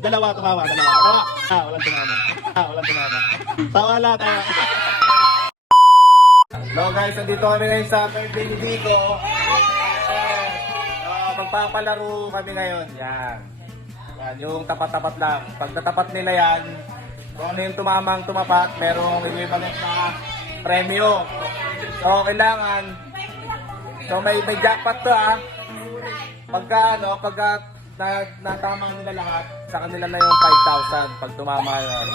Dalawa tumama. Walang tumama. Walang tumama. Tawa. Hello guys, nandito kami ngayon sa birthday ni Vico. Magpapalaro kami ngayon. Yan, yung tapat-tapat lang. Pag natapat nila yan, kung ano yung tumamang tumapat, merong equivalent na premyo. So kailangan, may jackpot to pagka natama nila lahat, sa kanila na yung 5,000 pag tumama yan.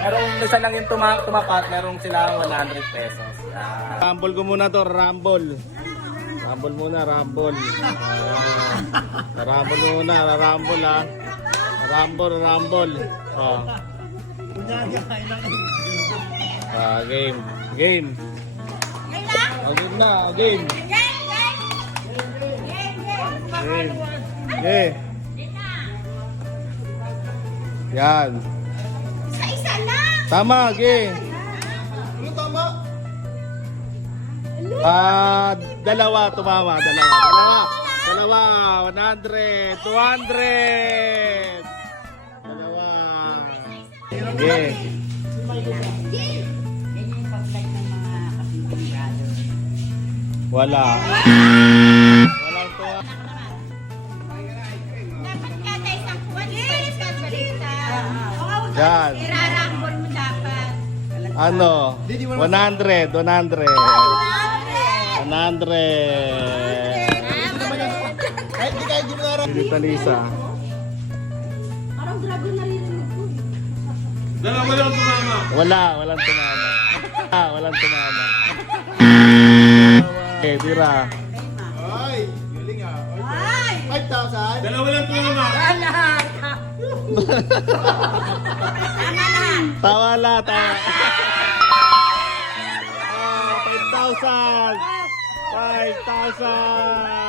Merong isa lang yung tumapat, merong silang 100 pesos. Rumble ko muna to, rumble. Rumble muna. Rumble oh. Game. Game na. Yan. Isa lang. Tama, Ano tama? Dalawa tumama. Dalawa. 100. 200. Dalawa. Wala. Walang tuwa. Dapat kada isang kuwan, baliktad. Yan. Irarambol mo dapat. 100. Dito Lisa. Parang grabe naririnig ko. Walang tumama. Okay, tira. Ay, galing Ay! 5,000? Dalawa lang tumama. Tama na. Tawa. 5,000.